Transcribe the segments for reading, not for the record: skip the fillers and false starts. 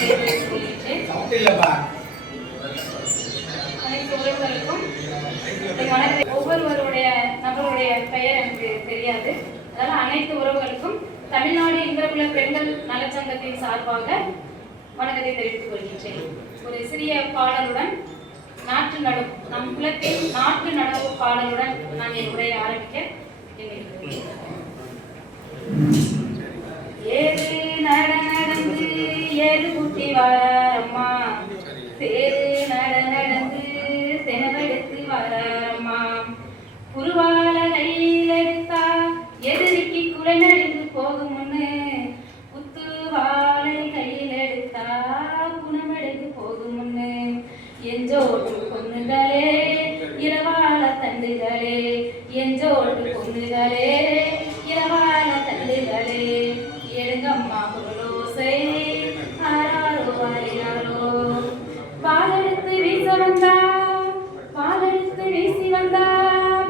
அனைத்து உறவுகளுக்கும் ஒவ்வொருவருடைய நபருடைய பெயர் எனக்கு தெரியாது. அதனால அனைத்து உறவுகளுக்கும் தமிழ்நாடு இந்திரகுல பெண்கள் நலச்சங்கத்தின் சார்பாக வணக்கத்தை தெரிவித்துக் கொள்கின்றேன். ஒரு சிறிய பாடலுடன் நாட்டு நடும் நம் குலத்தின் நாட்டு நடவு பாடலுடன் நான் என் உரையை ஆரம்பிக்க ஏறு நடந்து ஏறு குட்டி வாரம்மா, தேரு நடந்து செனவெடுத்து வாரம்மா, குருவால கையில் எடுத்தா எதிரிக்கு குலை நடிந்து போகும் முன்னு, புத்து வாழை கையில் எடுத்தா குணமெடுத்து போகும் முன்னு, எஞ்சோட்டு பொண்ணுகளே இரவால தண்டுகளே, எஞ்சோட்டு பொண்ணுகளே இரவால தண்டுகளே, எடுங்கம்மா குரலோசை ஆராரோ ஆரியாரோ, பாலெடுத்து வீச வந்தா பாலெடுத்து வீசி வந்தா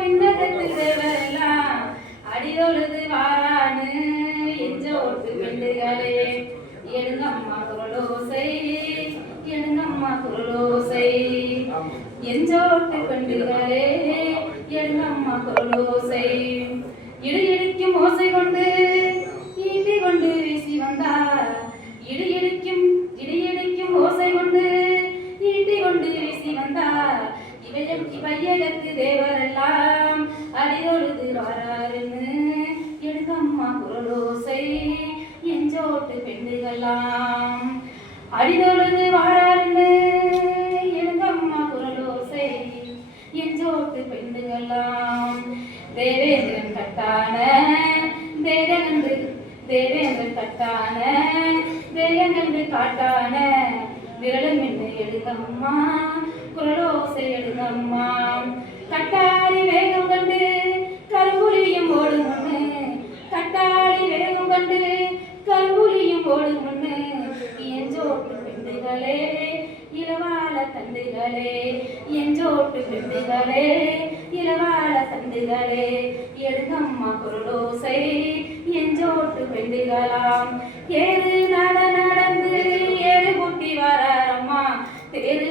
விண்ணகத்து தேவரெல்லாம் அடிதொழுது வாரானு, எஞ்சோட்டு பெண்டுகளே எடுங்கம்மா குரலோசை, எடுங்கம்மா குரலோசை, எஞ்சோட்டு பெண்டுகளே எடுங்கம்மா குரலோசை, இடி இடிக்கும் ஓசை கொண்டு ஈட்டி கொண்டு வீசி வந்தா, இடி இடிக்கும் ஓசை கொண்டு ஈட்டி கொண்டு வீசி வந்தா, இவையகத்து தேவரெல்லாம் அடிதொழுது வாராருன்னு, எடுங்கம்மா குரலோசை, எஞ்சோட்டு பெண்டுகளாம் அடிதொழுது வாராருன்னு, எடுங்கம்மா குரலோசை, எஞ்சோட்டு பெண்டுகளாம். தேவேந்திரன் கட்டான தேவேந்திரன் கட்டான தேயங்கண்டு காட்டான விரலும் என்று எடுங்கம்மா குரலோசை எடுங்கம்மா, கட்டாளி வேகம் கண்டு கரும்புலியும் ஓடும் முன்னு, கட்டாளி வேகம் கண்டு கரும்புலியும் ஓடும் முன்னு, எஞ்சோட்டு பெண்டுகளே இளவால தண்டுகளே, எஞ்சோட்டு பெண்டுகளே இளவால தண்டுகளே, எடுங்கம்மா குரலோசை, எஞ்சோட்டு பெண்டுகளாம். ஏறு நடந்து ஏறு குட்டி வாரம்மா, தேரு